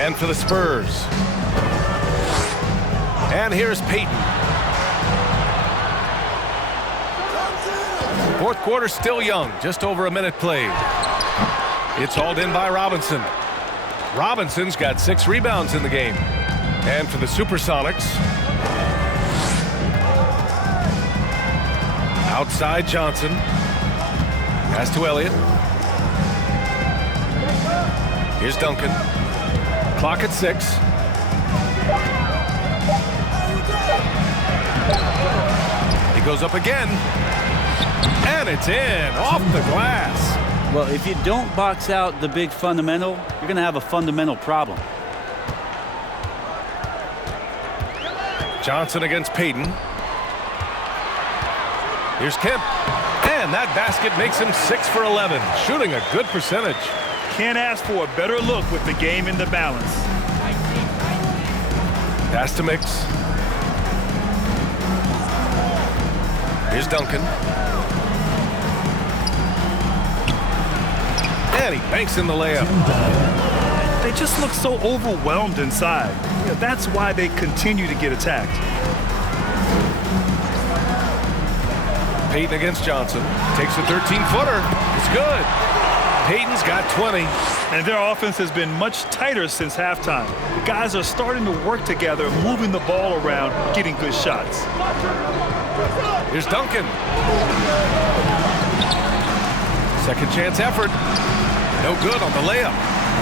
And for the Spurs. And here's Payton. Fourth quarter still young, just over a minute played. It's hauled in by Robinson. Robinson's got 6 rebounds in the game. And for the Supersonics, outside Johnson. Pass to Elliott. Here's Duncan. Clock at 6. He goes up again. And it's in, off the glass. Well, if you don't box out the big fundamental, you're going to have a fundamental problem. Johnson against Payton. Here's Kemp. And that basket makes him 6 for 11, shooting a good percentage. Can't ask for a better look with the game in the balance. Pass to Mix. Here's Duncan. And he banks in the layup. They just look so overwhelmed inside. That's why they continue to get attacked. Payton against Johnson. Takes a 13-footer. It's good. Payton's got 20. And their offense has been much tighter since halftime. The guys are starting to work together, moving the ball around, getting good shots. Here's Duncan. Second chance effort. No good on the layup.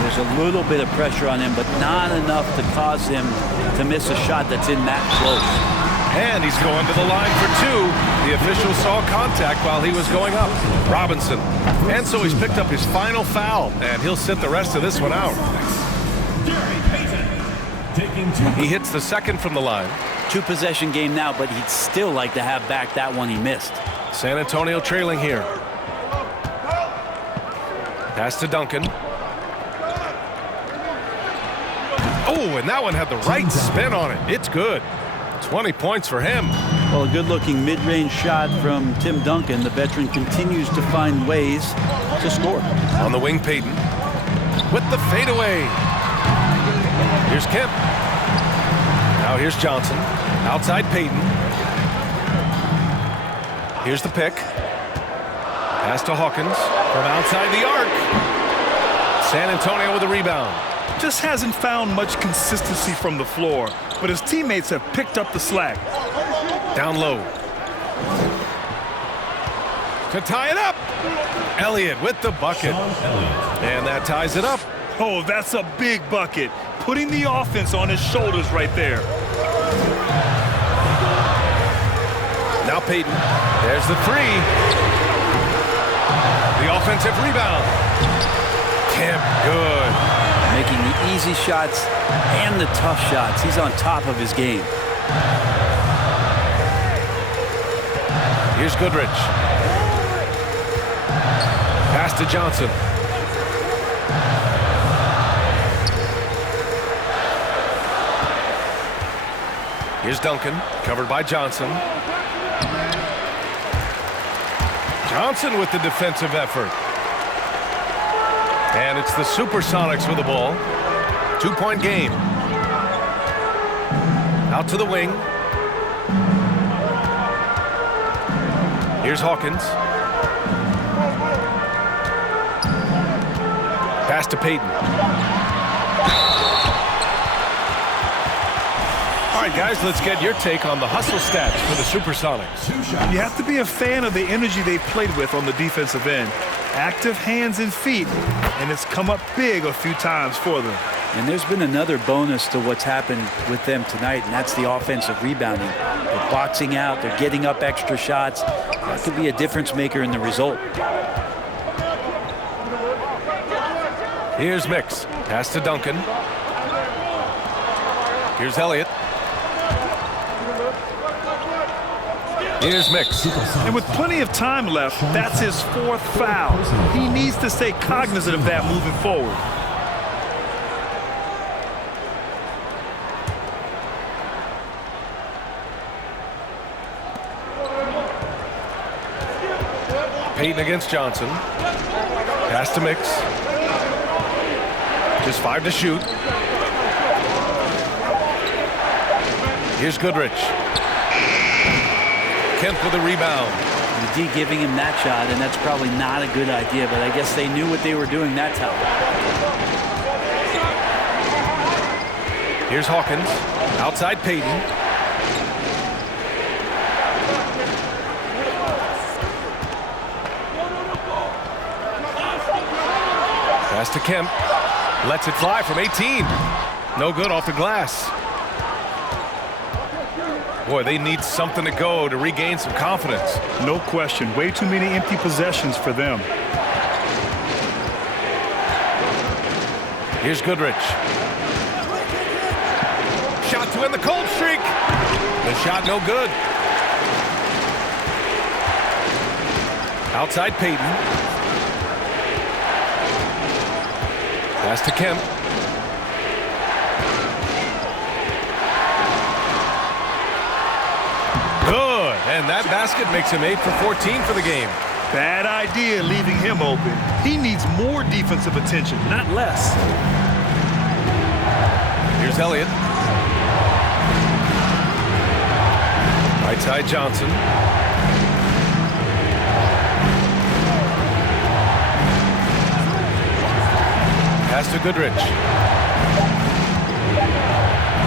There's a little bit of pressure on him, but not enough to cause him to miss a shot that's in that close. And he's going to the line for 2. The official saw contact while he was going up. Robinson. And so he's picked up his final foul, and he'll sit the rest of this one out. He hits the second from the line. 2-possession game now, but he'd still like to have back that one he missed. San Antonio trailing here. Pass to Duncan. Oh, and that one had the right spin on it. It's good. 20 points for him. Well, a good-looking mid-range shot from Tim Duncan. The veteran continues to find ways to score. On the wing, Payton. With the fadeaway. Here's Kemp. Now here's Johnson. Outside Payton. Here's the pick. Pass to Hawkins from outside the arc. San Antonio with a rebound. Just hasn't found much consistency from the floor, but his teammates have picked up the slack. Down low. To tie it up. Elliott with the bucket. And that ties it up. Oh, that's a big bucket. Putting the offense on his shoulders right there. Now Payton. There's the 3. The offensive rebound. Kemp, good. Making the easy shots and the tough shots. He's on top of his game. Here's Goodrich. Pass to Johnson. Here's Duncan, covered by Johnson. Johnson with the defensive effort. And it's the Supersonics with the ball. 2-point game. Out to the wing. Here's Hawkins. Pass to Payton. All right, guys, let's get your take on the hustle stats for the Supersonics. You have to be a fan of the energy they've played with on the defensive end. Active hands and feet, and it's come up big a few times for them. And there's been another bonus to what's happened with them tonight, and that's the offensive rebounding. They're boxing out, they're getting up extra shots. That could be a difference maker in the result. Here's Mix. Pass to Duncan. Here's Elliott. Here's Mix. And with plenty of time left, that's his 4th foul. He needs to stay cognizant of that moving forward. Payton against Johnson. Pass to Mix. Just 5 to shoot. Here's Goodrich. Kemp with a rebound. The D giving him that shot, and that's probably not a good idea, but I guess they knew what they were doing that time. Here's Hawkins. Outside Payton. Pass to Kemp. Lets it fly from 18. No good off the glass. Boy, they need something to go to regain some confidence. No question. Way too many empty possessions for them. Here's Goodrich. Shot to end the cold streak. The shot no good. Outside Payton. Pass to Kemp. Good. And that basket makes him 8 for 14 for the game. Bad idea leaving him open. He needs more defensive attention, not less. Here's Elliott. Right side Johnson. Pass to Goodrich.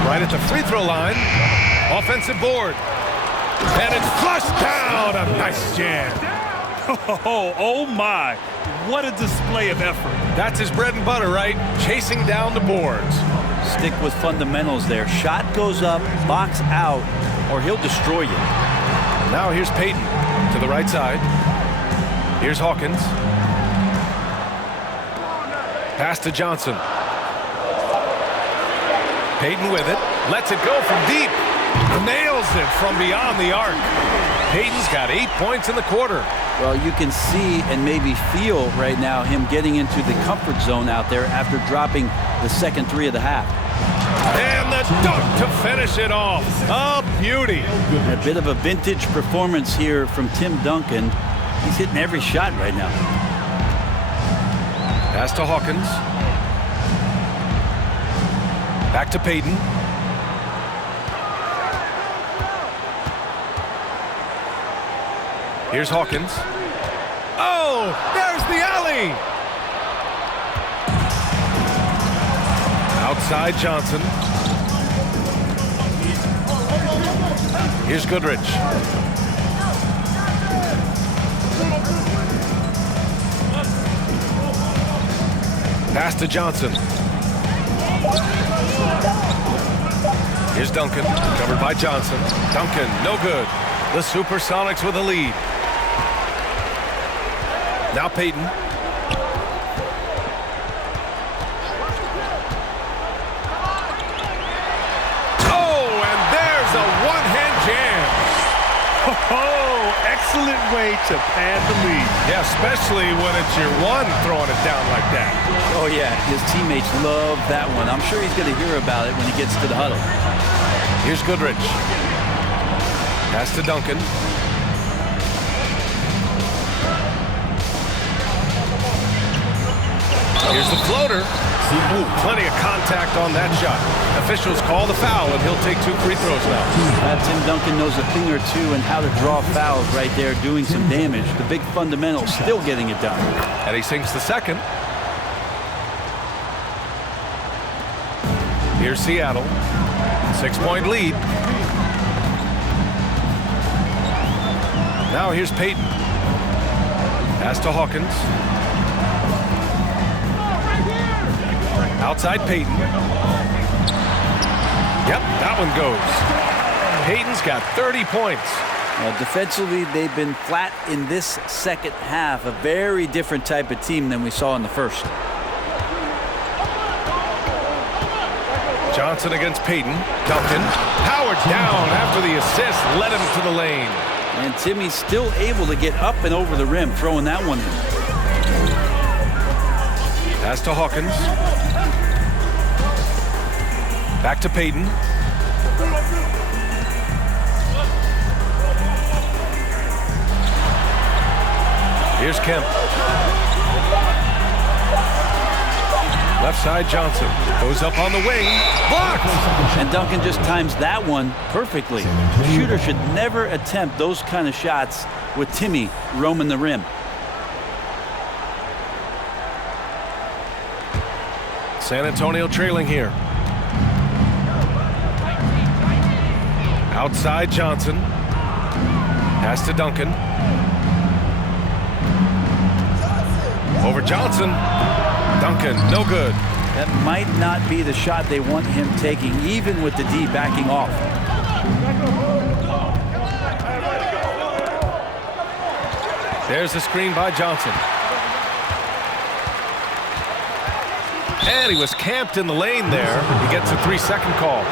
Right at the free throw line. Offensive board. And it's flushed down. A nice jam. Oh my. What a display of effort. That's his bread and butter, right? Chasing down the boards. Stick with fundamentals there. Shot goes up, box out, or he'll destroy you. Now here's Payton to the right side. Here's Hawkins. Pass to Johnson. Payton with it. Lets it go from deep. Nails it from beyond the arc. Payton's got 8 points in the quarter. Well, you can see and maybe feel right now him getting into the comfort zone out there after dropping the second three of the half. And the dunk to finish it off. A beauty. A bit of a vintage performance here from Tim Duncan. He's hitting every shot right now. Pass to Hawkins. Back to Payton. Here's Hawkins. Oh, there's the alley. Outside Johnson. Here's Goodrich. Pass to Johnson. Here's Duncan, covered by Johnson. Duncan, no good. The Supersonics with a lead. Now Payton. Oh, and there's a one-hand jam. Oh, excellent way to pad the lead. Yeah, especially when it's your one throwing it down like that. Oh, yeah, his teammates love that one. I'm sure he's going to hear about it when he gets to the huddle. Here's Goodrich. Pass to Duncan. Here's the floater. Ooh, plenty of contact on that shot. Officials call the foul, and he'll take 2 free throws now. Tim Duncan knows a thing or two and how to draw fouls right there, doing some damage. The big fundamentals still getting it done. And he sinks the second. Here's Seattle. 6-point lead. Now here's Payton. Pass to Hawkins. Outside Payton. Yep, that one goes. Payton's got 30 points. Defensively, they've been flat in this second half. A very different type of team than we saw in the first. Johnson against Payton. Duncan. Howard down after the assist. Led him to the lane. And Timmy's still able to get up and over the rim, throwing that one in. Pass to Hawkins. Back to Payton. Here's Kemp. Left side Johnson. Goes up on the wing. Blocked! And Duncan just times that one perfectly. The shooter should never attempt those kind of shots with Timmy roaming the rim. San Antonio trailing here. Outside Johnson. Pass to Duncan. Over Johnson. Duncan, no good. That might not be the shot they want him taking, even with the D backing off. There's the screen by Johnson. And he was camped in the lane there. He gets a 3-second call.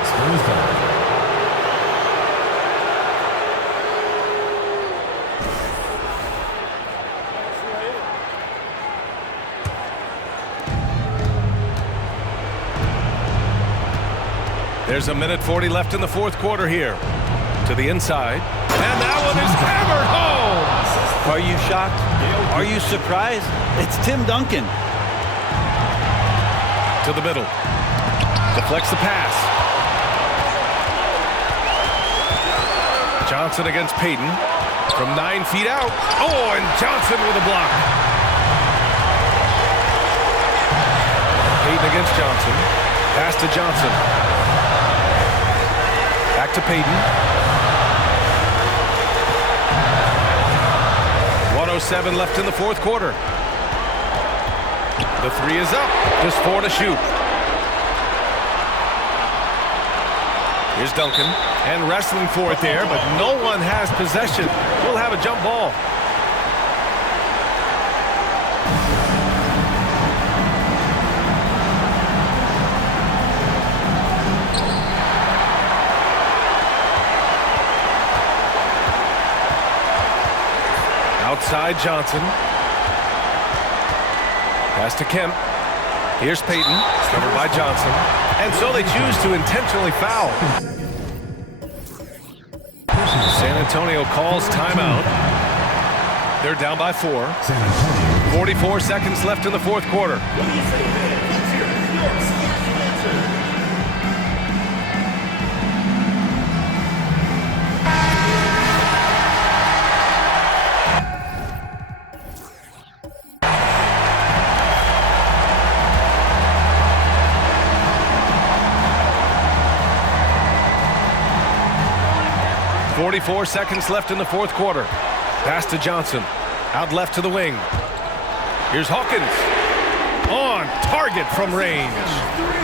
There's a minute 40 left in the fourth quarter here. To the inside. And that one is hammered home. Are you shocked? Are you surprised? It's Tim Duncan. To the middle. Deflects the pass. Johnson against Payton. From 9 feet out. Oh, and Johnson with a block. Payton against Johnson. Pass to Johnson. Back to Payton. 1:07 left in the fourth quarter. The three is up. Just 4 to shoot. Here's Duncan. And wrestling for it there, but no one has possession. We'll have a jump ball. Outside Johnson. Pass to Kemp. Here's Payton, covered by Johnson. And so they choose to intentionally foul. San Antonio calls timeout. They're down by 4. 44 seconds left in the fourth quarter. 44 seconds left in the fourth quarter. Pass to Johnson. Out left to the wing. Here's Hawkins. On target from range.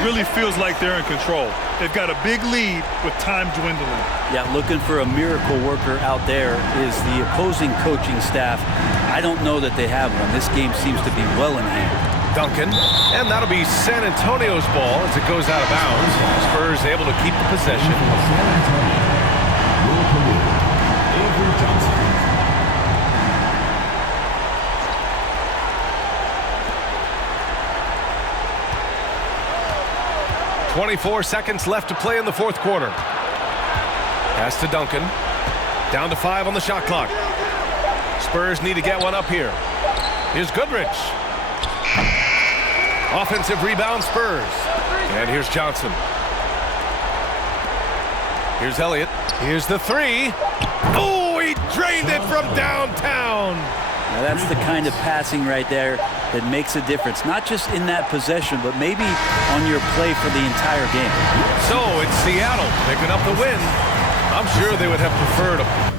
Really feels like they're in control. They've got a big lead with time dwindling. Yeah, looking for a miracle worker out there is the opposing coaching staff. I don't know that they have one. This game seems to be well in hand. Duncan, and that'll be San Antonio's ball as it goes out of bounds. Spurs able to keep the possession. 24 seconds left to play in the fourth quarter. Pass to Duncan. Down to 5 on the shot clock. Spurs need to get one up here. Here's Goodrich. Offensive rebound, Spurs. And here's Johnson. Here's Elliott. Here's the 3. Oh, he drained it from downtown. Now that's the kind of passing right there that makes a difference, not just in that possession, but maybe on your play for the entire game. So it's Seattle picking up the win. I'm sure they would have preferred a